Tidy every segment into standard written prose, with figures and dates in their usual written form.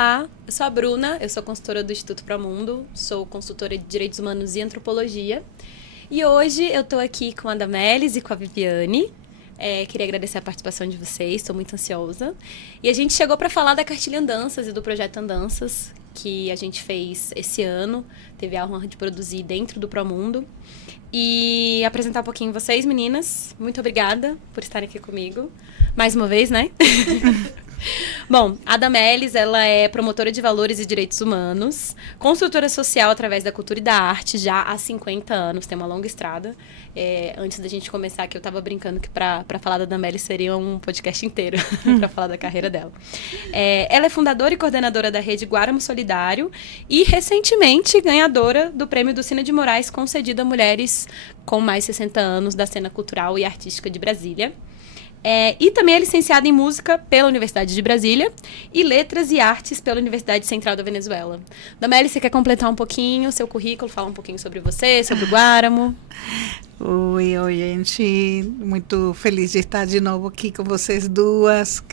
Olá, eu sou a Bruna, eu sou consultora do Instituto Promundo, sou consultora de Direitos Humanos e Antropologia. E hoje eu tô aqui com a Damelis e com a Viviane. Queria agradecer a participação de vocês, estou muito ansiosa. E a gente chegou para falar da Cartilha Andanças e do Projeto Andanças, que a gente fez esse ano, teve a honra de produzir dentro do Promundo. E apresentar um pouquinho vocês, meninas. Muito obrigada por estarem aqui comigo. Mais uma vez, né? Bom, a Damelis, ela é promotora de valores e direitos humanos, consultora social através da cultura e da arte já há 50 anos, tem uma longa estrada. Antes da gente começar aqui, eu tava brincando que para falar da Damelis seria um podcast inteiro para falar da carreira dela. Ela é fundadora e coordenadora da rede Guáramo Solidário e, recentemente, ganhadora do Prêmio do Cine de Moraes concedido a mulheres com mais de 60 anos da cena cultural e artística de Brasília. E também é licenciada em Música pela Universidade de Brasília e Letras e Artes pela Universidade Central da Venezuela. Damelis, você quer completar um pouquinho o seu currículo, falar um pouquinho sobre você, sobre o Guáramo? Oi, gente. Muito feliz de estar de novo aqui com vocês duas,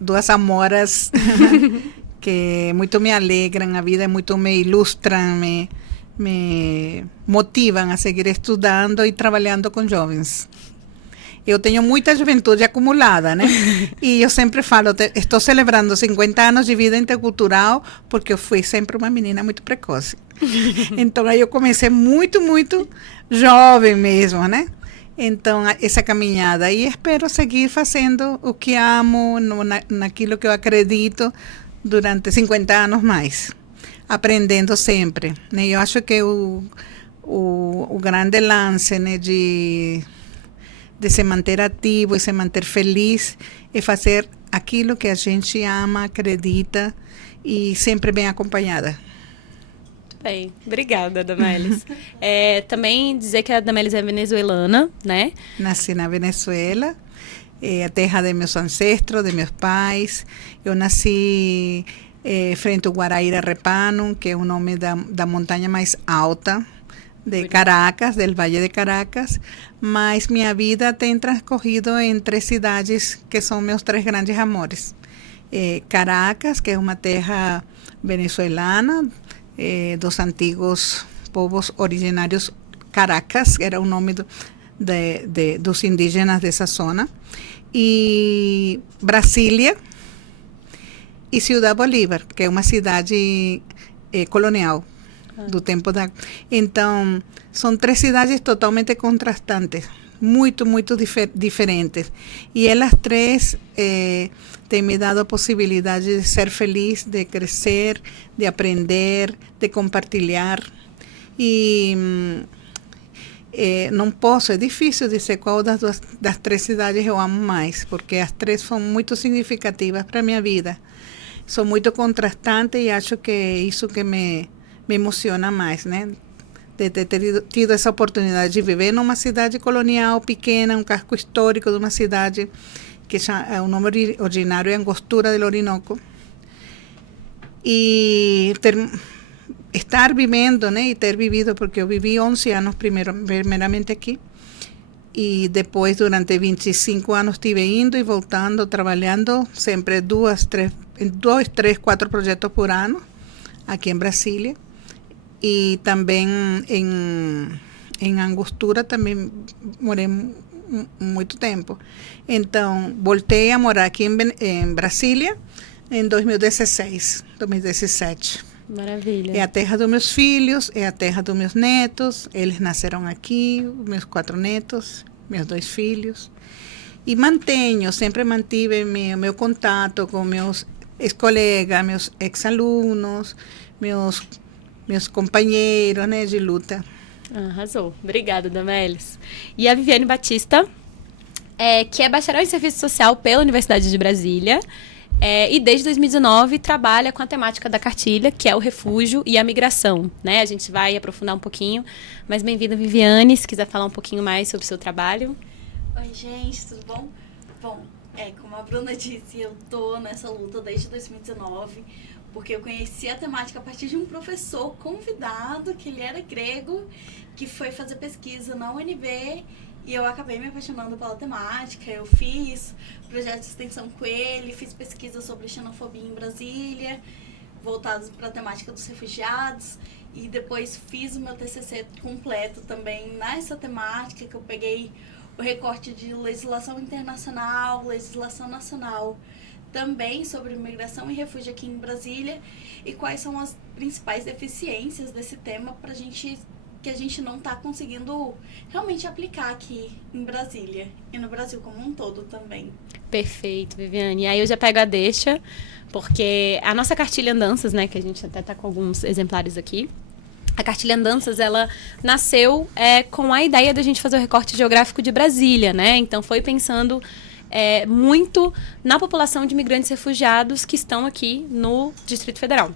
duas amoras que muito me alegram a vida, muito me ilustram, me motivam a seguir estudando e trabalhando com jovens. Eu tenho muita juventude acumulada, né? E eu sempre falo, estou celebrando 50 anos de vida intercultural, porque eu fui sempre uma menina muito precoce. Então, aí eu comecei muito jovem mesmo, né? Então, essa caminhada. E espero seguir fazendo o que amo, naquilo que eu acredito, durante 50 anos mais. Aprendendo sempre, né? Eu acho que o grande lance, né, de se manter ativo e se manter feliz e fazer aquilo que a gente ama, acredita e sempre bem acompanhada. Muito bem, obrigada, Damelis. Também dizer que a Damelis é venezuelana, né? Nasci na Venezuela, a terra de meus ancestros, de meus pais. Eu nasci frente ao Guaraíra Repano, que é o nome da montanha mais alta de Caracas, del Valle de Caracas, mas minha vida tem transcorrido em 3 cidades que são meus 3 grandes amores. Caracas, que é uma terra venezuelana, dos antigos povos originários Caracas, que era o nome dos indígenas dessa zona, e Brasília e Ciudad Bolívar, que é uma cidade colonial do tempo da... Então, são 3 cidades totalmente contrastantes, muito diferentes. E elas 3 têm me dado a possibilidade de ser feliz, de crescer, de aprender, de compartilhar. E não posso, é difícil dizer qual das 3 cidades eu amo mais, porque as 3 são muito significativas para a minha vida. São muito contrastantes e acho que é isso que me emociona mais, né? De ter tido essa oportunidade de viver numa cidade colonial pequena, um casco histórico de uma cidade que o nome originário é Angostura del Orinoco. E estar vivendo, né? E ter vivido, porque eu vivi 11 anos primeiramente aqui. E depois, durante 25 anos, estive indo e voltando, trabalhando sempre 2, 3, 4 projetos por ano, aqui em Brasília. E também em Angostura também morei muito tempo. Então, voltei a morar aqui em Brasília em 2017. Maravilha. É a terra dos meus filhos, é a terra dos meus netos. Eles nasceram aqui, meus 4 netos, meus 2 filhos. E sempre mantive meu contato com meus ex-colegas, meus ex-alunos, meus companheiros, né, de luta. Arrasou. Obrigada, Damelis. E a Viviane Batista, que é bacharel em Serviço Social pela Universidade de Brasília, e desde 2019 trabalha com a temática da cartilha, que é o refúgio e a migração, né? A gente vai aprofundar um pouquinho, mas bem-vinda, Viviane, se quiser falar um pouquinho mais sobre o seu trabalho. Oi, gente, tudo bom? Bom, como a Bruna disse, eu tô nessa luta desde 2019, porque eu conheci a temática a partir de um professor convidado, que ele era grego, que foi fazer pesquisa na UNB E eu acabei me apaixonando pela temática. Eu fiz projeto de extensão com ele, fiz pesquisa sobre xenofobia em Brasília, voltados para a temática dos refugiados. E depois fiz o meu TCC completo também nessa temática, que eu peguei o recorte de legislação internacional, legislação nacional, também sobre imigração e refúgio aqui em Brasília, e quais são as principais deficiências desse tema para que a gente não está conseguindo realmente aplicar aqui em Brasília e no Brasil como um todo também. Perfeito, Viviane. E aí eu já pego a deixa, porque a nossa cartilha Andanças, né, que a gente até está com alguns exemplares aqui, a cartilha Andanças, ela nasceu com a ideia da gente fazer o recorte geográfico de Brasília, né? Então foi pensando muito na população de imigrantes refugiados que estão aqui no Distrito Federal.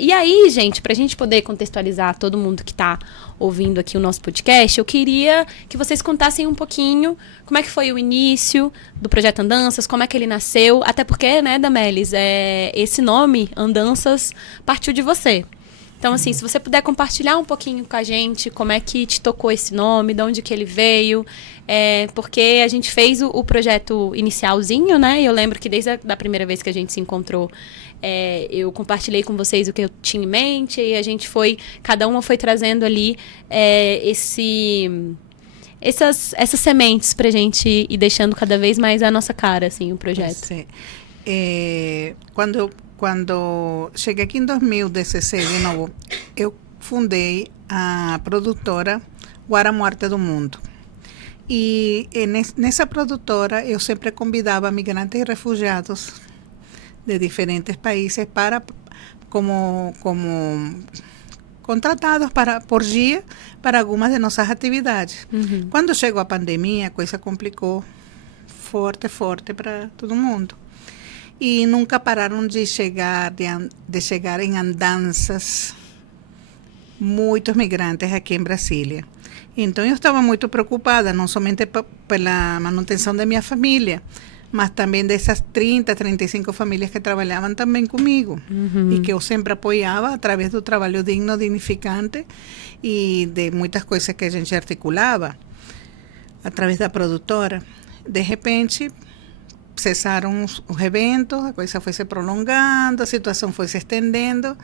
E aí, gente, para a gente poder contextualizar todo mundo que está ouvindo aqui o nosso podcast, eu queria que vocês contassem um pouquinho como é que foi o início do projeto Andanças, como é que ele nasceu, até porque, né, Damelis, esse nome, Andanças, partiu de você. Então, assim, se você puder compartilhar um pouquinho com a gente como é que te tocou esse nome, de onde que ele veio, porque a gente fez o projeto inicialzinho, né? E eu lembro que desde a primeira vez que a gente se encontrou, eu compartilhei com vocês o que eu tinha em mente e a gente cada uma foi trazendo ali essas sementes pra gente ir deixando cada vez mais a nossa cara, assim, o projeto. Quando cheguei aqui em 2016, de novo, eu fundei a produtora Guáramo Arte do Mundo. E nessa produtora eu sempre convidava migrantes e refugiados de diferentes países como contratados por dia para algumas de nossas atividades. Uhum. Quando chegou a pandemia, a coisa complicou forte para todo mundo. E nunca pararam de chegar em andanças muitos migrantes aqui em Brasília. Então eu estava muito preocupada, não somente pela manutenção da minha família, mas também dessas 35 famílias que trabalhavam também comigo. Uhum. E que eu sempre apoiava através do trabalho digno, dignificante e de muitas coisas que a gente articulava através da produtora. De repente, cessaram os eventos, a coisa foi se prolongando, a situação foi se estendendo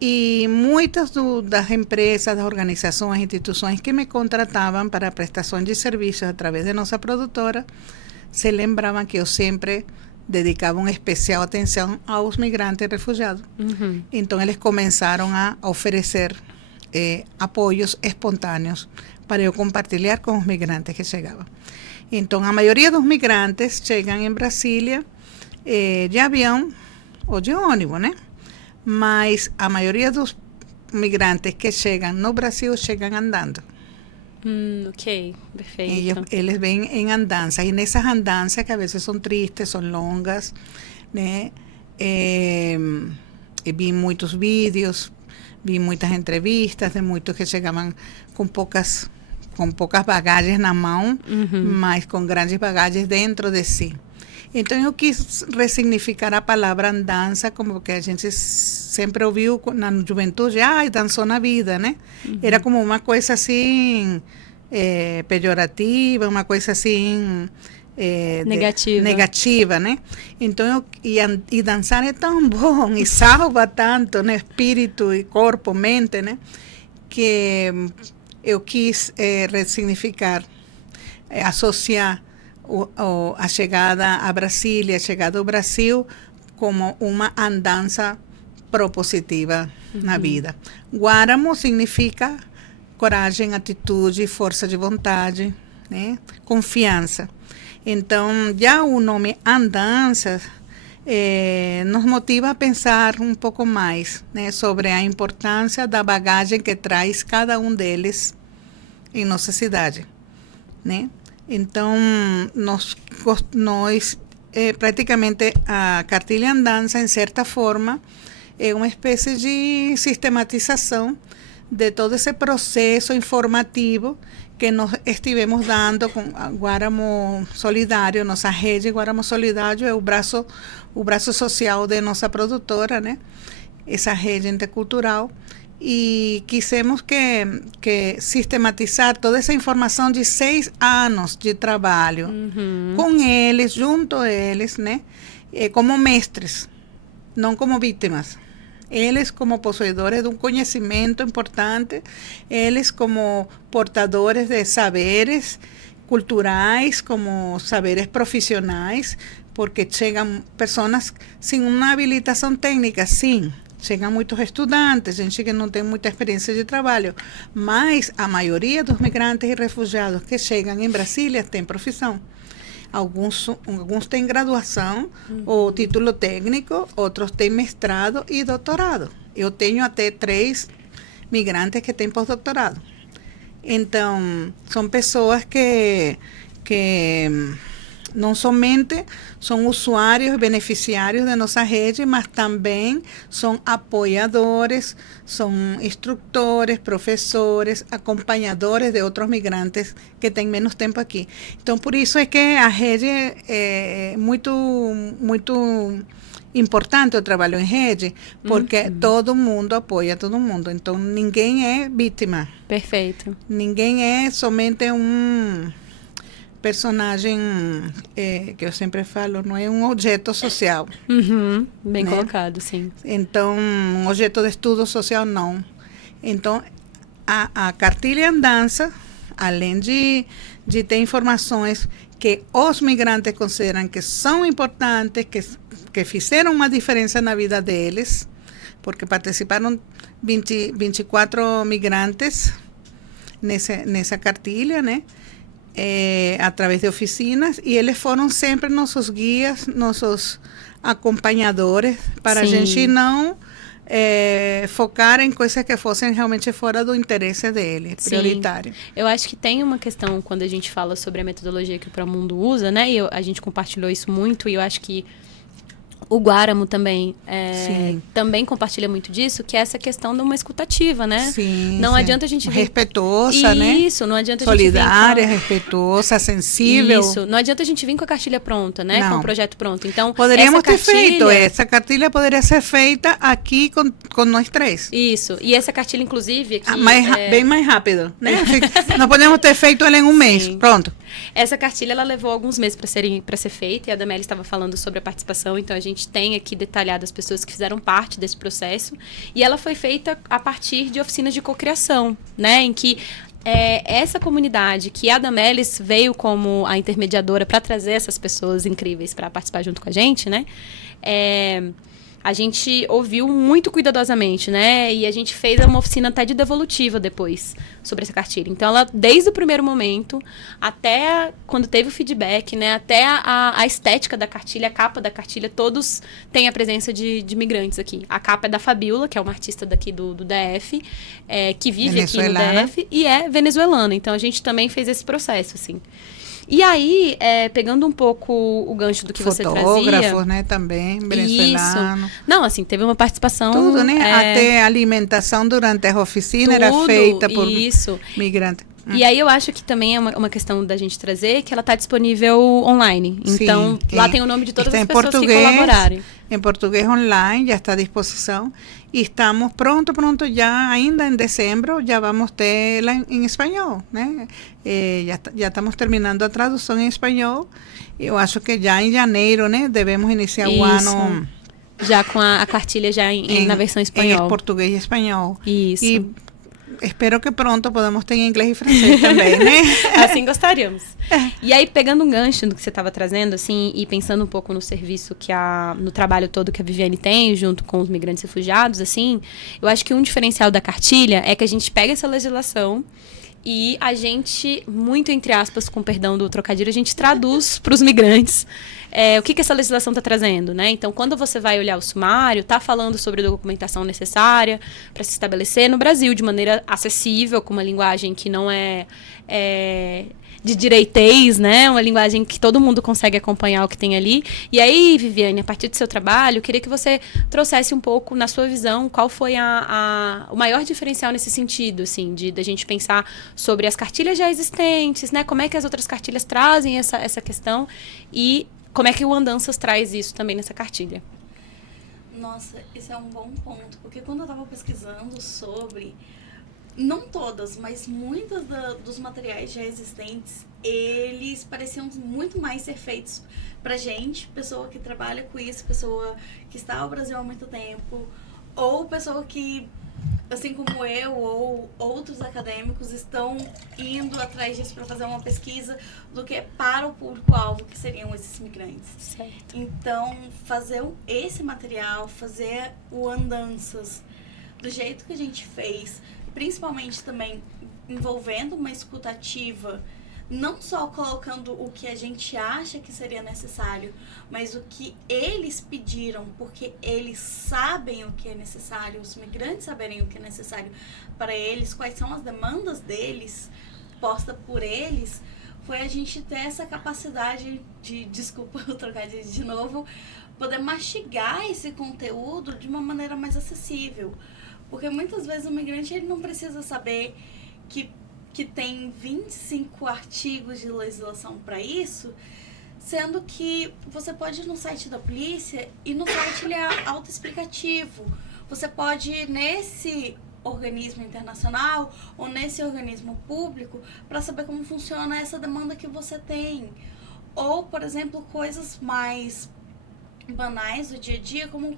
e muitas das empresas, das organizações, instituições que me contratavam para prestação de serviços através de nossa produtora se lembravam que eu sempre dedicava uma especial atenção aos migrantes e refugiados. Uhum. Então eles começaram a oferecer apoios espontâneos para eu compartilhar com os migrantes que chegavam. Então, a maioria dos migrantes chegam em Brasília de avião ou de ônibus, né? Mas a maioria dos migrantes que chegam no Brasil chegam andando. Ok, perfeito. Eles vêm em andanças, e nessas andanças que a vezes são tristes, são longas, né? Vi muitos vídeos, vi muitas entrevistas de muitos que chegavam com poucas bagagens na mão, mas com grandes bagagens dentro de si. Então eu quis ressignificar a palavra andança, como que a gente sempre ouviu na juventude, dançou na vida, né? Era como uma coisa assim, pejorativa, uma coisa assim... negativa, né? Então, e dançar é tão bom, e salva tanto, né? Espírito e corpo, mente, né? Que... eu quis ressignificar, associar a chegada a Brasília, a chegada ao Brasil, como uma andança propositiva na vida. Guáramo significa coragem, atitude, força de vontade, né? Confiança. Então, já o nome Andanças nos motiva a pensar um pouco mais, né, sobre a importância da bagagem que traz cada um deles em nossa cidade, né? Então, nós praticamente a cartilha Andança, em certa forma, é uma espécie de sistematização de todo esse processo informativo que nós estivemos dando com a Guáramo Solidário. Nossa rede Guáramo Solidário é o braço social de nossa produtora, né? Essa rede intercultural e quisemos que sistematizar toda essa informação de 6 anos de trabalho com eles, junto a eles, né? Como mestres, não como vítimas. Eles como possuidores de um conhecimento importante, eles como portadores de saberes culturais, como saberes profissionais, porque chegam pessoas sem uma habilitação técnica, sim. Chegam muitos estudantes, gente que não tem muita experiência de trabalho, mas a maioria dos migrantes e refugiados que chegam em Brasília tem profissão. Alguns têm graduação ou título técnico, outros têm mestrado e doutorado. Eu tenho até 3 migrantes que têm pós-doutorado. Então, são pessoas que não somente são usuários e beneficiários da nossa rede, mas também são apoiadores, são instrutores, professores, acompanhadores de outros migrantes que têm menos tempo aqui. Então, por isso é que a rede é muito importante o trabalho em rede, porque todo mundo apoia todo mundo. Então, ninguém é vítima. Perfeito. Ninguém é somente um personagem, que eu sempre falo, não é um objeto social. Bem né? colocado, sim. Então, um objeto de estudo social, não. Então, a cartilha Andança, além de ter informações que os migrantes consideram que são importantes, que fizeram uma diferença na vida deles, porque participaram 24 migrantes nessa cartilha, né? Através de oficinas, e eles foram sempre nossos guias, nossos acompanhadores, para a gente não focar em coisas que fossem realmente fora do interesse dele, prioritário. Eu acho que tem uma questão quando a gente fala sobre a metodologia que o Promundo usa, né? E a gente compartilhou isso muito, e eu acho que o Guáramo também compartilha muito disso, que é essa questão de uma escutativa, né? Sim, não adianta a gente... respeitosa, né? Isso, não adianta solidária, a gente respeitosa, sensível. Isso, não adianta a gente vir com a cartilha pronta, né? Não. Com o projeto pronto. Então, poderíamos ter feito, essa cartilha poderia ser feita aqui com nós 3. Isso, e essa cartilha, inclusive, aqui... bem mais rápido, né? Nós podemos ter feito ela em um mês, pronto. Essa cartilha, ela levou alguns meses para ser feita, e a Damaris estava falando sobre a participação, então a gente tem aqui detalhado as pessoas que fizeram parte desse processo, e ela foi feita a partir de oficinas de cocriação, né, em que essa comunidade, que a Damaris veio como a intermediadora para trazer essas pessoas incríveis para participar junto com a gente, né, a gente ouviu muito cuidadosamente, né? E a gente fez uma oficina até de devolutiva depois sobre essa cartilha. Então, ela, desde o primeiro momento, até quando teve o feedback, né? Até a estética da cartilha, a capa da cartilha, todos têm a presença de imigrantes aqui. A capa é da Fabiola, que é uma artista daqui do DF, que vive aqui no DF e é venezuelana. Então, a gente também fez esse processo, assim. E aí, pegando um pouco o gancho do que você trazia... Fotógrafos, né, também, venezuelano. Isso. Não, assim, teve uma participação... Tudo, né? Até a alimentação durante as oficinas era feita por migrantes. E aí eu acho que também é uma questão da gente trazer que ela está disponível online. Então, lá tem o nome de todas as pessoas que colaborarem. Em português online, já está à disposição. E estamos pronto, já ainda em dezembro, já vamos ter ela em espanhol, né? Já estamos terminando a tradução em espanhol. Eu acho que já em janeiro, né, devemos iniciar o ano... Já com a cartilha já na versão espanhol. Em português e espanhol. Isso. E espero que pronto podamos ter em inglês e francês também, né? Assim gostaríamos. E aí, pegando um gancho do que você estava trazendo, assim, e pensando um pouco no serviço no trabalho todo que a Viviane tem, junto com os migrantes refugiados, assim, eu acho que um diferencial da cartilha é que a gente pega essa legislação e a gente, muito entre aspas, com perdão do trocadilho, a gente traduz para os migrantes o que essa legislação está trazendo, né? Então, quando você vai olhar o sumário, está falando sobre a documentação necessária para se estabelecer no Brasil de maneira acessível, com uma linguagem que não é de direitez, né? Uma linguagem que todo mundo consegue acompanhar o que tem ali. E aí, Viviane, a partir do seu trabalho, eu queria que você trouxesse um pouco, na sua visão, qual foi o maior diferencial nesse sentido, assim, da gente pensar sobre as cartilhas já existentes, né? Como é que as outras cartilhas trazem essa questão e como é que o Andanças traz isso também nessa cartilha? Nossa, esse é um bom ponto, porque quando eu estava pesquisando sobre, não todas, mas muitas dos materiais já existentes, eles pareciam muito mais ser feitos pra gente, pessoa que trabalha com isso, pessoa que está ao Brasil há muito tempo, ou pessoa que, assim como eu ou outros acadêmicos, estão indo atrás disso para fazer uma pesquisa do que para o público-alvo, que seriam esses migrantes. Certo. Então, fazer esse material, fazer o Andanças do jeito que a gente fez, principalmente também envolvendo uma escuta ativa, não só colocando o que a gente acha que seria necessário, mas o que eles pediram, porque eles sabem o que é necessário, os migrantes saberem o que é necessário para eles, quais são as demandas deles, posta por eles, foi a gente ter essa capacidade de, desculpa o trocadilho de novo, poder mastigar esse conteúdo de uma maneira mais acessível. Porque muitas vezes o migrante ele não precisa saber que tem 25 artigos de legislação para isso, sendo que você pode ir no site da polícia e no site ele é autoexplicativo. Você pode ir nesse organismo internacional ou nesse organismo público para saber como funciona essa demanda que você tem. Ou, por exemplo, coisas mais banais do dia a dia, como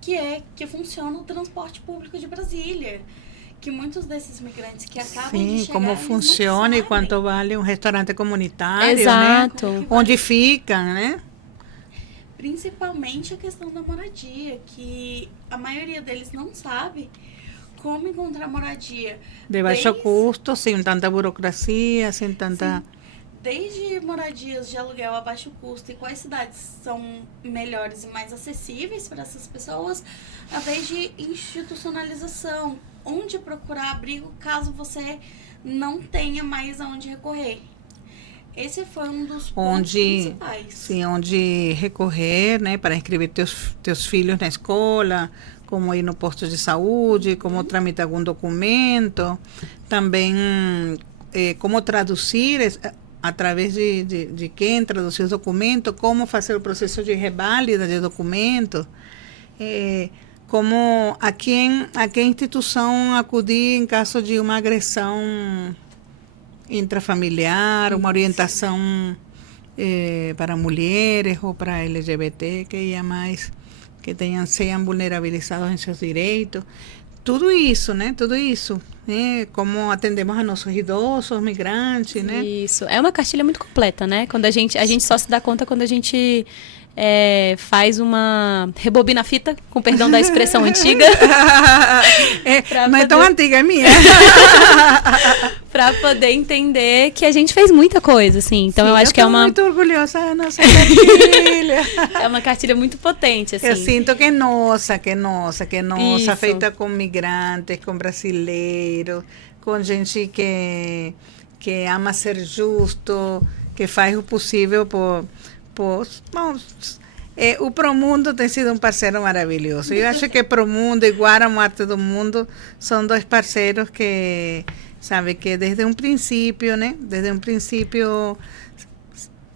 que funciona o transporte público de Brasília. Que muitos desses migrantes que acabam de chegar, como funciona e quanto vale um restaurante comunitário, Exato. né? Onde ficam, né? Principalmente a questão da moradia, que a maioria deles não sabe como encontrar moradia. De baixo custo, sem tanta burocracia, sem tanta... Sim. Desde moradias de aluguel a baixo custo e quais cidades são melhores e mais acessíveis para essas pessoas, a vez de institucionalização, onde procurar abrigo caso você não tenha mais aonde recorrer. Esse foi um dos pontos principais. Sim, onde recorrer, né, para inscrever teus filhos na escola, como ir no posto de saúde, como tramitar algum documento, também como traduzir através de quem traduzir os documentos, como fazer o processo de reválida de documentos, como a quem instituição acudir em caso de uma agressão intrafamiliar, uma orientação para mulheres ou para LGBT, que sejam vulnerabilizados em seus direitos. Tudo isso, né? Tudo isso. Como atendemos a nossos idosos, migrantes, né? Isso. É uma cartilha muito completa, né? Quando a gente só se dá conta quando a gente faz uma rebobina a fita, com perdão da expressão antiga. Não é tão antiga, é minha. Para poder entender que a gente fez muita coisa, assim. Então, eu acho que é uma... muito orgulhosa da nossa cartilha. É uma cartilha muito potente, assim. Eu sinto que é nossa, Isso. feita com migrantes, com brasileiros, com gente que ama ser justo, que faz o possível o Promundo tem sido um parceiro maravilhoso. Eu acho que Promundo e Guáramo Arte do Mundo são dois parceiros que, sabe, que desde um princípio, né? Desde um princípio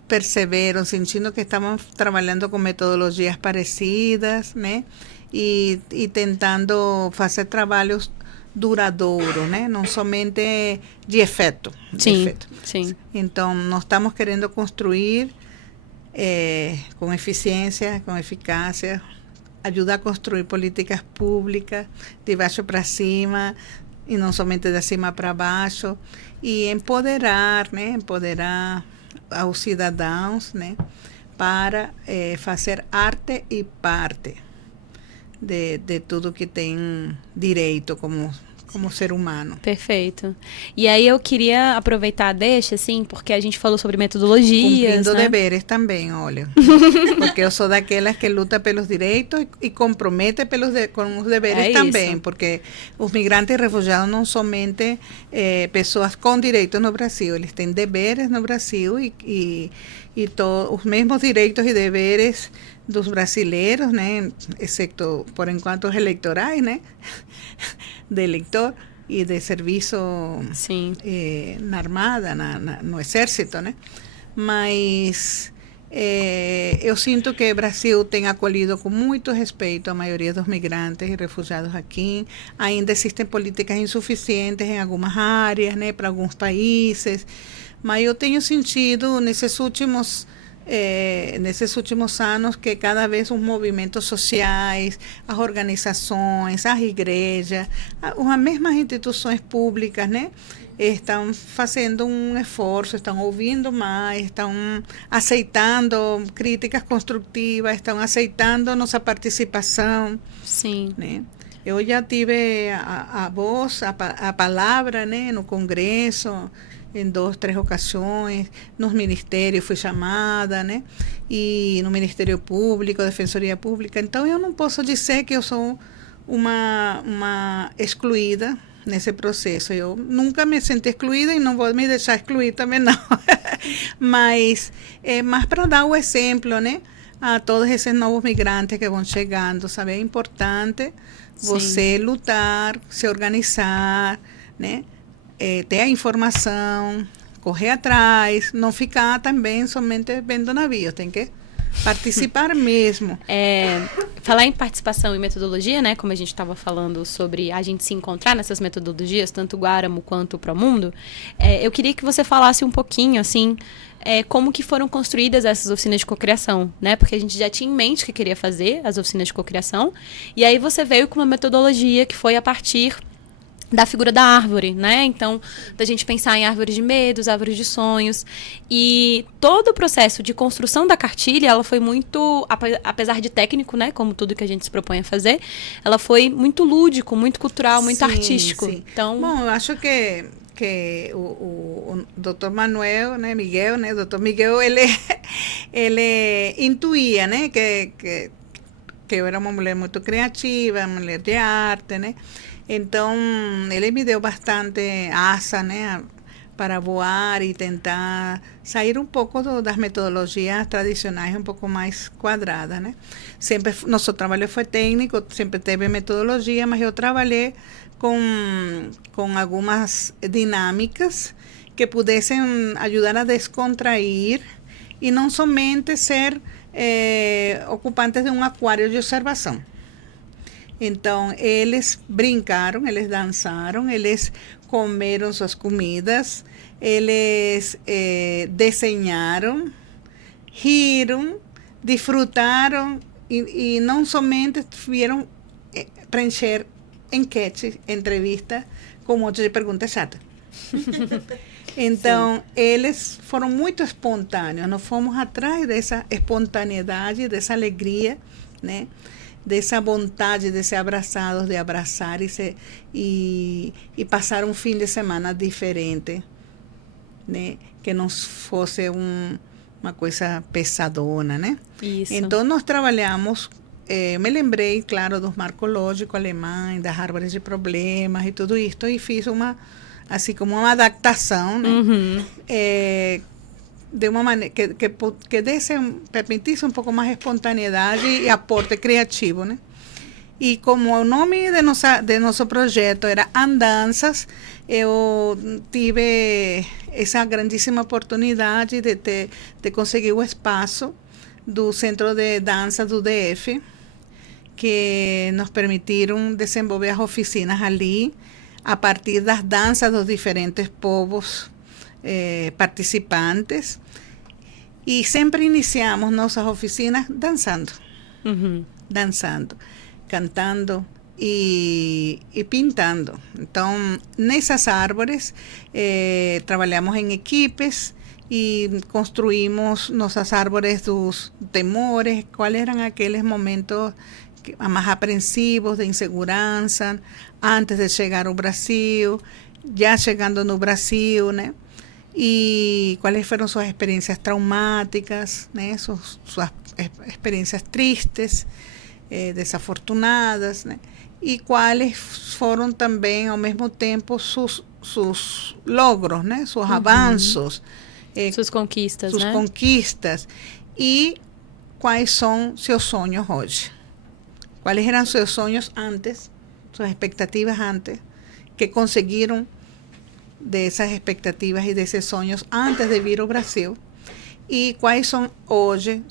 perceberam, sentindo que estavam trabalhando com metodologias parecidas, né? E tentando fazer trabalhos duradouros, né? Não somente de efeito. Sim. Então, nós estamos querendo construir com eficiência, com eficácia, ajudar a construir políticas públicas de baixo para cima e não somente de cima para baixo, e empoderar, né? Empoderar aos cidadãos, né? Para fazer arte e parte de tudo que tem direito como ser humano. Perfeito. E aí eu queria aproveitar a deixa, assim, porque a gente falou sobre metodologias, Cumprindo né? deveres também, olha. Porque eu sou daquelas que luta pelos direitos e compromete com os deveres também, isso. porque os migrantes e refugiados não somente pessoas com direitos no Brasil, eles têm deveres no Brasil e os mesmos direitos e deveres dos brasileiros, né, exceto por enquanto os eleitorais, né, de eleitor e de serviço Sim. na armada, no exército, né, mas eu sinto que o Brasil tem acolhido com muito respeito a maioria dos migrantes e refugiados aqui. Ainda existem políticas insuficientes em algumas áreas, né, para alguns países, mas eu tenho sentido nesses últimos anos que cada vez os movimentos sociais, as organizações, as igrejas, as mesmas instituições públicas, né, estão fazendo um esforço, estão ouvindo mais, estão aceitando críticas construtivas, estão aceitando nossa participação. Sim. Né? Eu já tive a voz, a palavra, né, no Congresso, em 2, 3 ocasiões, nos ministérios fui chamada, né? E no Ministério Público, Defensoria Pública. Então, eu não posso dizer que eu sou uma excluída nesse processo. Eu nunca me senti excluída e não vou me deixar excluir também, não. Mas para dar o exemplo, né? A todos esses novos migrantes que vão chegando, sabe? É importante você lutar, se organizar, né? Ter a informação, correr atrás, não ficar também somente vendo navios, tem que participar mesmo. Falar em participação e metodologia, né, como a gente estava falando sobre a gente se encontrar nessas metodologias, tanto o Guáramo quanto o Promundo, eu queria que você falasse um pouquinho, assim, como que foram construídas essas oficinas de cocriação, né, porque a gente já tinha em mente que queria fazer as oficinas de cocriação, e aí você veio com uma metodologia que foi a partir da figura da árvore, né? Então, da gente pensar em árvores de medos, árvores de sonhos. E todo o processo de construção da cartilha, ela foi muito, apesar de técnico, né? Como tudo que a gente se propõe a fazer, ela foi muito lúdico, muito cultural, muito artístico. Sim. Então, bom, eu acho que o Dr. Manuel, né, Miguel, né, Dr. Miguel, ele intuía, né, que eu era uma mulher muito criativa, uma mulher de arte, né? Então, ele me deu bastante asa, né, para voar e tentar sair um pouco das metodologias tradicionais, um pouco mais quadradas, né? Sempre, nosso trabalho foi técnico, sempre teve metodologia, mas eu trabalhei com algumas dinâmicas que pudessem ajudar a descontrair e não somente ser ocupantes de um aquário de observação. Então, eles brincaram, eles dançaram, eles comeram suas comidas, eles desenharam, riram, desfrutaram e não somente vieram preencher enquete, entrevista, com um monte de perguntas chatas. Então, eles foram muito espontâneos, nós fomos atrás dessa espontaneidade, dessa alegria, né? Dessa vontade de ser abraçados, de abraçar e passar um fim de semana diferente, né? Que não fosse uma coisa pesadona, né? Isso. Então, nós trabalhamos, me lembrei, claro, dos marcos lógicos alemães, das árvores de problemas e tudo isso, e fiz assim como uma adaptação, né? Uhum. De uma maneira que permitisse um pouco mais espontaneidade e aporte criativo, né? E como o nome de nosso projeto era Andanças, eu tive essa grandíssima oportunidade de conseguir o espaço do Centro de Dança do DF, que nos permitiram desenvolver as oficinas ali, a partir das danças dos diferentes povos participantes, e sempre iniciamos nossas oficinas dançando, dançando, cantando e pintando. Então, nessas árvores, trabalhamos em equipes e construímos nossas árvores dos temores, quais eram aqueles momentos mais apreensivos, de insegurança, antes de chegar ao Brasil, já chegando no Brasil, né? E quais foram suas experiências traumáticas, né? Suas experiências tristes, desafortunadas, né? E quais foram também, ao mesmo tempo, sus logros, né? Sus avanços. Suas conquistas, suas né? Conquistas. E quais são seus sonhos hoje. Quais eram seus sonhos antes, suas expectativas antes, que conseguiram de esas expectativas y de esos sueños antes de vir ao Brasil, E quais são hoje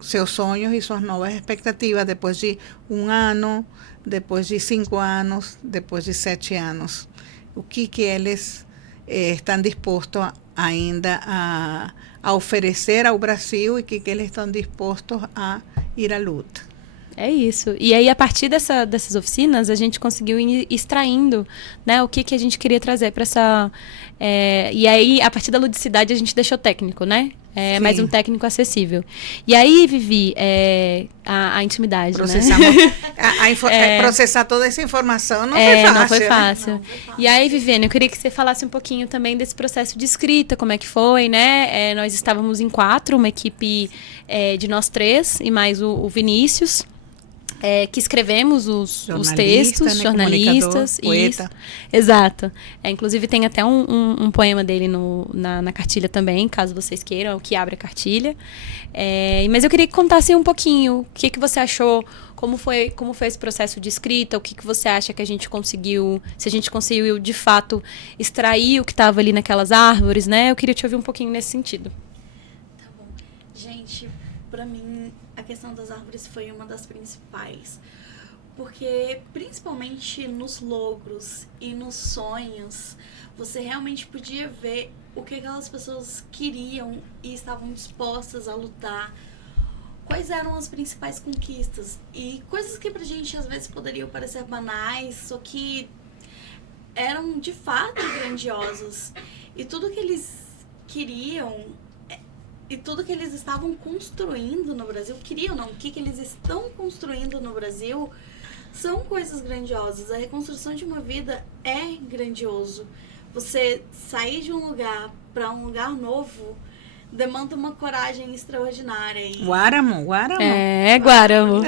seus sonhos e suas novas expectativas depois de 1 ano, depois de 5 anos, depois de 7 anos? O que eles estão dispostos ainda a oferecer ao Brasil e que eles estão dispostos a ir à luta? É isso. E aí, a partir dessas oficinas, a gente conseguiu ir extraindo, né, o que a gente queria trazer para essa... e aí, a partir da ludicidade, a gente deixou técnico, né? Mais um técnico acessível. E aí, Vivi, a intimidade, processamos, né? Processar toda essa informação não foi fácil. Não foi fácil. Não foi fácil. E aí, Viviane, eu queria que você falasse um pouquinho também desse processo de escrita, como é que foi, né? Nós estávamos em 4, uma equipe de nós 3 e mais o Vinícius. Que escrevemos os textos, né, jornalistas. Poeta. Isso, exato. Inclusive tem até um poema dele na cartilha também, caso vocês queiram, o que abre a cartilha. Mas eu queria que contasse um pouquinho o que você achou, como foi esse processo de escrita, o que você acha que a gente conseguiu, se a gente conseguiu de fato extrair o que estava ali naquelas árvores, né? Eu queria te ouvir um pouquinho nesse sentido. Tá bom. Gente, pra mim, a questão das árvores foi uma das principais, porque principalmente nos logros e nos sonhos, você realmente podia ver o que aquelas pessoas queriam e estavam dispostas a lutar, quais eram as principais conquistas e coisas que pra gente às vezes poderiam parecer banais, só que eram de fato grandiosas, e tudo que eles queriam e tudo que eles estavam construindo no Brasil, o que eles estão construindo no Brasil, são coisas grandiosas. A reconstrução de uma vida é grandioso. Você sair de um lugar para um lugar novo demanda uma coragem extraordinária. Guáramo. Guáramo.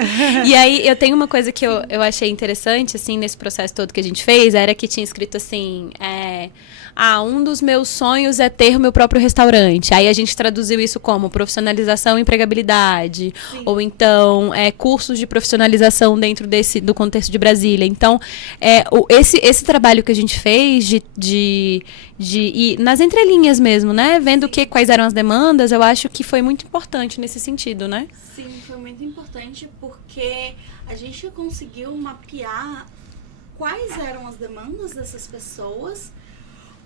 E aí, eu tenho uma coisa que eu achei interessante, assim, nesse processo todo que a gente fez, era que tinha escrito assim, um dos meus sonhos é ter o meu próprio restaurante. Aí a gente traduziu isso como profissionalização e empregabilidade. Sim. Ou então, cursos de profissionalização dentro do contexto de Brasília. Então, esse trabalho que a gente fez de ir nas entrelinhas mesmo, né? Vendo quais eram as demandas, eu acho que foi muito importante nesse sentido, né? Sim, foi muito importante porque a gente conseguiu mapear quais eram as demandas dessas pessoas,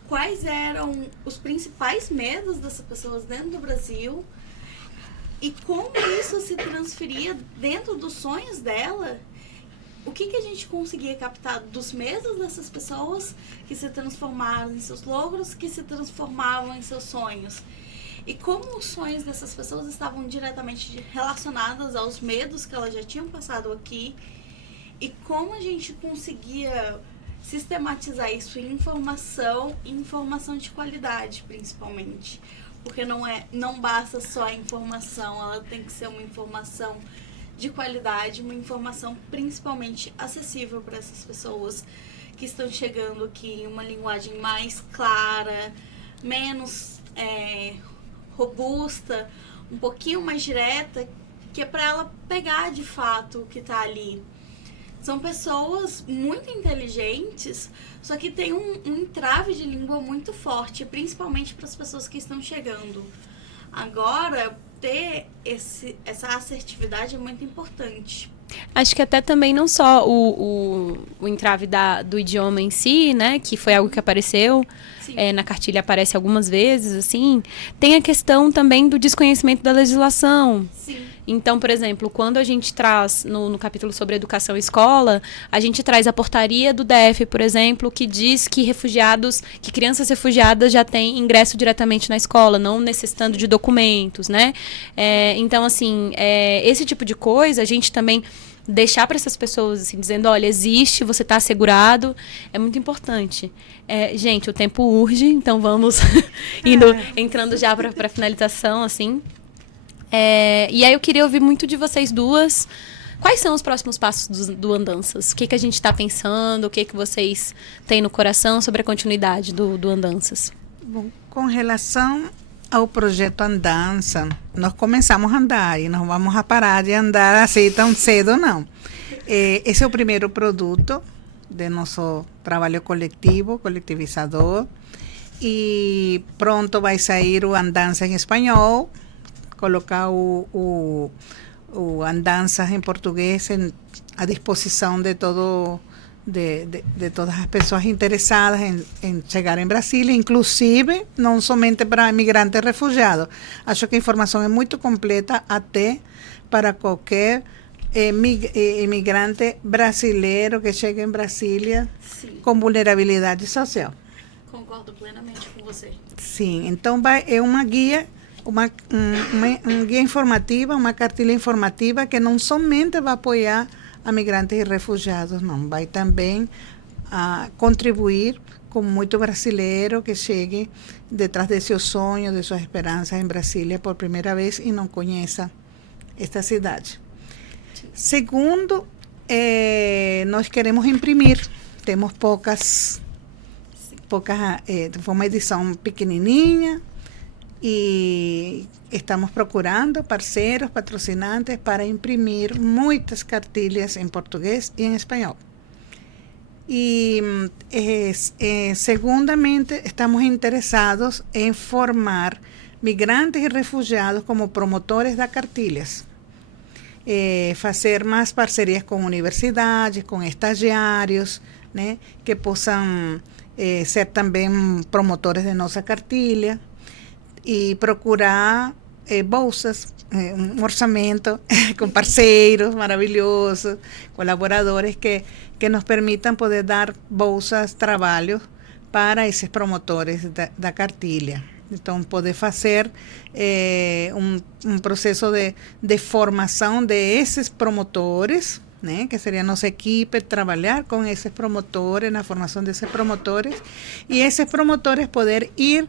quais eram os principais medos dessas pessoas dentro do Brasil e como isso se transferia dentro dos sonhos dela. O que a gente conseguia captar dos medos dessas pessoas que se transformaram em seus logros, que se transformavam em seus sonhos. E como os sonhos dessas pessoas estavam diretamente relacionados aos medos que elas já tinham passado aqui. E como a gente conseguia sistematizar isso em informação de qualidade, principalmente. Porque não basta só a informação, ela tem que ser uma informação de qualidade, uma informação principalmente acessível para essas pessoas que estão chegando aqui, uma linguagem mais clara, menos robusta, um pouquinho mais direta, que é para ela pegar de fato o que está ali. São pessoas muito inteligentes, só que tem um entrave de língua muito forte, principalmente para as pessoas que estão chegando. Agora, ter essa assertividade é muito importante. Acho que até também não só o entrave do idioma em si, né, que foi algo que apareceu, na cartilha aparece algumas vezes, assim, tem a questão também do desconhecimento da legislação. Sim. Então, por exemplo, quando a gente traz, no capítulo sobre educação e escola, a gente traz a portaria do DF, por exemplo, que diz que crianças refugiadas já têm ingresso diretamente na escola, não necessitando de documentos, né? Então, assim, esse tipo de coisa, a gente também deixar para essas pessoas, assim, dizendo, olha, existe, você está assegurado, é muito importante. Gente, o tempo urge, então vamos entrando já para a finalização, assim. E aí eu queria ouvir muito de vocês duas. Quais são os próximos passos do Andanças? O que a gente está pensando? O que vocês têm no coração sobre a continuidade do Andanças? Bom, com relação ao projeto Andança, nós começamos a andar e não vamos a parar de andar assim tão cedo, não. Esse é o primeiro produto de nosso trabalho coletivo, coletivizador. E pronto vai sair o Andança em espanhol, colocar o Andanças em português à disposição de todas as pessoas interessadas em chegar em Brasília, inclusive não somente para imigrantes e refugiados. Acho que a informação é muito completa até para qualquer imigrante brasileiro que chegue em Brasília com vulnerabilidade social. Concordo plenamente com você. Sim, então é uma guia, uma guia informativa, uma cartilha informativa que não somente vai apoiar a migrantes e refugiados, não, vai também contribuir com muito brasileiro que chegue detrás de seus sonhos, de suas esperanças em Brasília por primeira vez e não conheça esta cidade. Segundo, nós queremos imprimir, temos poucas, foi uma edição pequenininha e estamos procurando parceiros, patrocinantes para imprimir muitas cartilhas em português e em espanhol. E, segundamente, estamos interessados em formar migrantes e refugiados como promotores das cartilhas. Fazer mais parcerias com universidades, com estagiários, né, que possam ser também promotores de nossa cartilha e procurar bolsas, um orçamento com parceiros maravilhosos, colaboradores que nos permitam poder dar bolsas, trabalhos para esses promotores da cartilha. Então, poder fazer um processo de formação desses promotores, né, que seria nossa equipe, trabalhar com esses promotores, na formação desses promotores, e esses promotores poder ir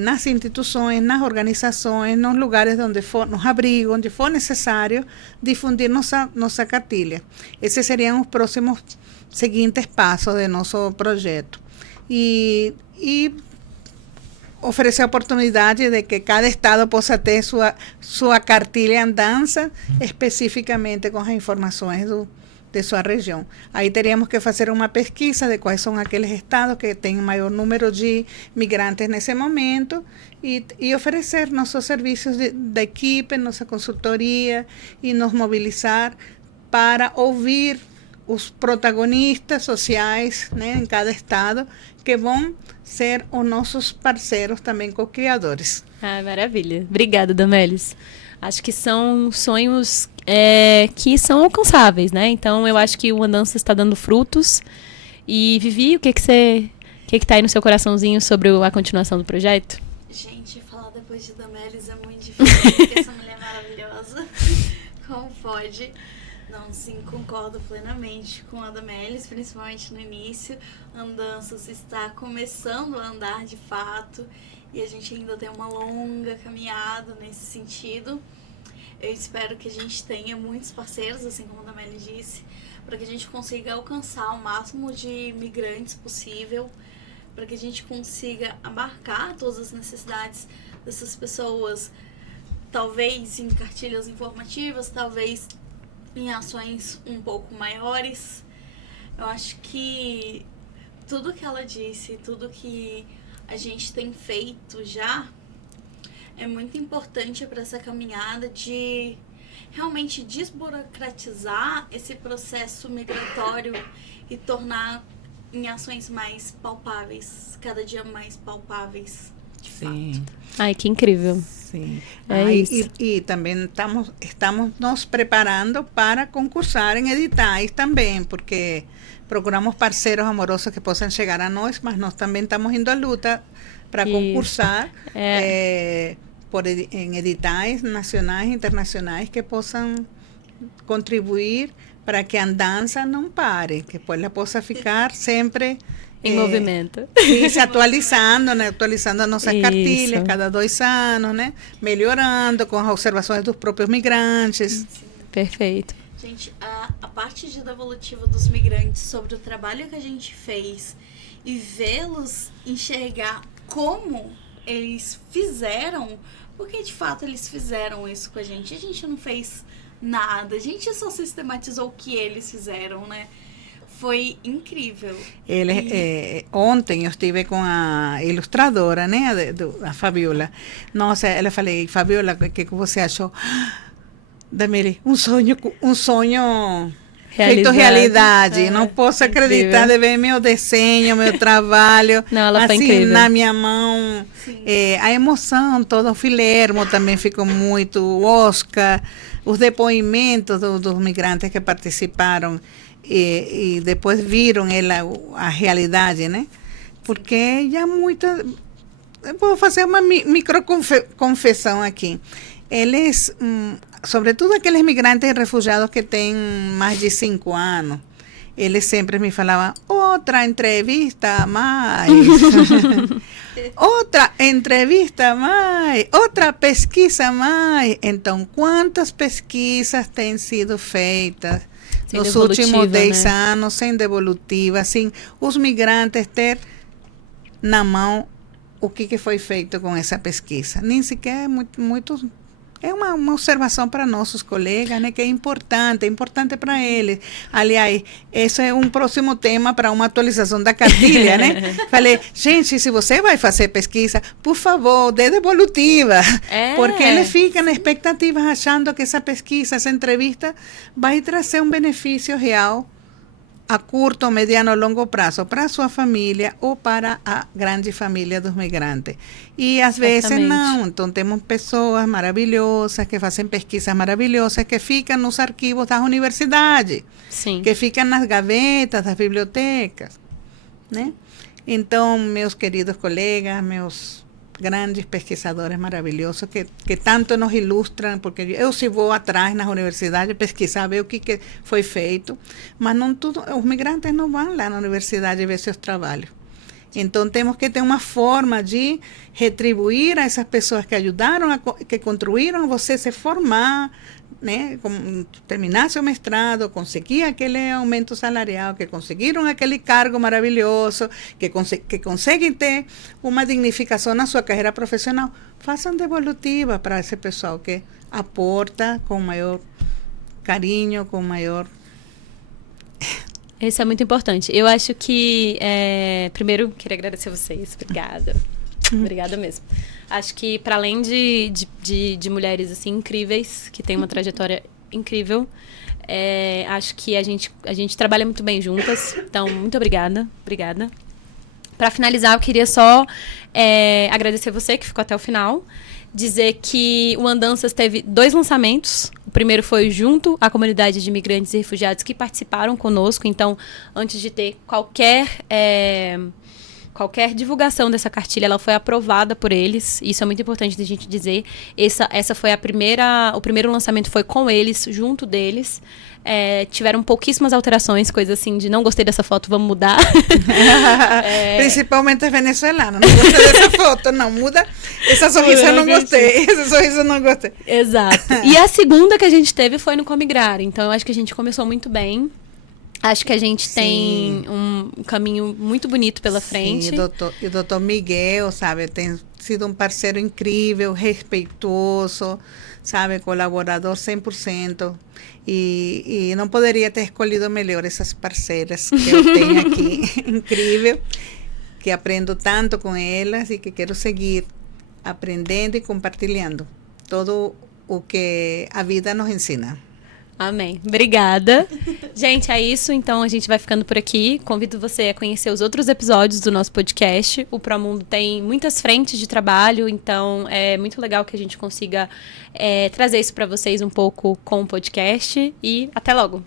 nas instituições, nas organizações, nos lugares onde for, nos abrigos, onde for necessário, difundir nossa cartilha. Esses seriam os próximos seguintes passos de nosso projeto. E oferecer a oportunidade de que cada estado possa ter sua cartilha Andança, especificamente com as informações de sua região. Aí teríamos que fazer uma pesquisa de quais são aqueles estados que têm maior número de migrantes nesse momento e oferecer nossos serviços de equipe, nossa consultoria e nos mobilizar para ouvir os protagonistas sociais, né, em cada estado, que vão ser os nossos parceiros também co-criadores. Maravilha. Obrigada, Damelis. Acho que são sonhos que são alcançáveis, né? Então, eu acho que o Andança está dando frutos. E, Vivi, o que está aí no seu coraçãozinho sobre a continuação do projeto? Gente, falar depois de Damelis é muito difícil, porque essa mulher é maravilhosa. Como pode? Não, sim, concordo plenamente com a Damelis, principalmente no início. Andanças está começando a andar de fato e a gente ainda tem uma longa caminhada nesse sentido. Eu espero que a gente tenha muitos parceiros, assim como a Damelis disse, para que a gente consiga alcançar o máximo de migrantes possível, para que a gente consiga abarcar todas as necessidades dessas pessoas, talvez em cartilhas informativas, talvez em ações um pouco maiores. Eu acho que tudo que ela disse, tudo que a gente tem feito já é muito importante para essa caminhada de realmente desburocratizar esse processo migratório e tornar em ações mais palpáveis, cada dia mais palpáveis, de fato. Ai, que incrível. Sim. Isso. E também estamos nos preparando para concursar em editais também, porque procuramos parceiros amorosos que possam chegar a nós, mas nós também estamos indo à luta para concursar em editais nacionais e internacionais que possam contribuir para que a Andança não pare, que ela possa ficar sempre em movimento. E se atualizando, né? Atualizando as nossas cartilhas cada 2 anos, né? Melhorando com as observações dos próprios migrantes. Sim. Perfeito. Gente, a parte de devolutiva dos migrantes sobre o trabalho que a gente fez e vê-los enxergar como eles fizeram, porque de fato eles fizeram isso com a gente não fez nada, a gente só sistematizou o que eles fizeram, né? Foi incrível. Ontem eu estive com a ilustradora, né, a Fabiola. Nossa, ela falei, Fabiola, o que você achou? Damiri, um sonho feito realidade. Não posso acreditar de ver meu desenho, meu trabalho, Não, ela foi assim, incrível. na minha mão. A emoção toda, o Filermo também ficou muito, o Oscar, os depoimentos dos migrantes que participaram e depois viram a realidade, né? Porque já muita... Eu vou fazer uma microconfessão aqui. Eles... sobretudo aqueles migrantes e refugiados que têm mais de 5 anos, eles sempre me falavam, outra entrevista a mais, outra entrevista a mais, outra pesquisa a mais. Então, quantas pesquisas têm sido feitas nos últimos 10 anos, sem devolutiva, sem os migrantes ter na mão o que foi feito com essa pesquisa? Nem sequer muitos... É uma observação para nossos colegas, né, que é importante para eles. Aliás, esse é um próximo tema para uma atualização da cartilha, né? Falei, gente, se você vai fazer pesquisa, por favor, dê devolutiva, porque eles ficam na expectativa achando que essa pesquisa, essa entrevista vai trazer um benefício real a curto, mediano, longo prazo para a sua família ou para a grande família dos migrantes. E às vezes não. Então temos pessoas maravilhosas que fazem pesquisas maravilhosas que ficam nos arquivos das universidades, Sim. que ficam nas gavetas das bibliotecas, né? Então, meus queridos colegas, meus grandes pesquisadores maravilhosos que tanto nos ilustram, porque eu se vou atrás nas universidades pesquisar, ver o que foi feito, mas não tudo, os migrantes não vão lá na universidade ver seus trabalhos. Então temos que ter uma forma de retribuir a essas pessoas que ajudaram, que contribuíram a você se formar, né, terminar seu mestrado, conseguir aquele aumento salarial, que conseguiram aquele cargo maravilhoso, que conseguem ter uma dignificação na sua carreira profissional. Façam devolutiva para esse pessoal que aporta com maior carinho, com maior... Isso é muito importante. Eu acho que, primeiro, queria agradecer a vocês. Obrigada. Obrigada mesmo. Acho que, para além de mulheres assim, incríveis, que têm uma trajetória incrível, acho que a gente trabalha muito bem juntas. Então, muito obrigada. Obrigada. Para finalizar, eu queria só agradecer você que ficou até o final. Dizer que o Andanças teve 2 lançamentos. O primeiro foi junto à comunidade de imigrantes e refugiados que participaram conosco. Então, antes de ter qualquer divulgação dessa cartilha, ela foi aprovada por eles. Isso é muito importante da gente dizer. Essa foi o primeiro lançamento foi com eles, junto deles. Tiveram pouquíssimas alterações, coisas assim de não gostei dessa foto, vamos mudar. Principalmente as venezuelanas, não gostei dessa foto, não, muda. Essa sorriso eu não gostei, esse sorriso eu não gostei. Exato. E a segunda que a gente teve foi no Comigrar, então eu acho que a gente começou muito bem. Acho que a gente tem um caminho muito bonito pela frente. E o doutor Miguel, sabe, tem sido um parceiro incrível, respeitoso, sabe, colaborador 100%. E não poderia ter escolhido melhor essas parceiras que eu tenho aqui, incrível, que aprendo tanto com elas e que quero seguir aprendendo e compartilhando todo o que a vida nos ensina. Amém. Obrigada. Gente, é isso. Então, a gente vai ficando por aqui. Convido você a conhecer os outros episódios do nosso podcast. O Promundo tem muitas frentes de trabalho, então é muito legal que a gente consiga trazer isso para vocês um pouco com o podcast. E até logo.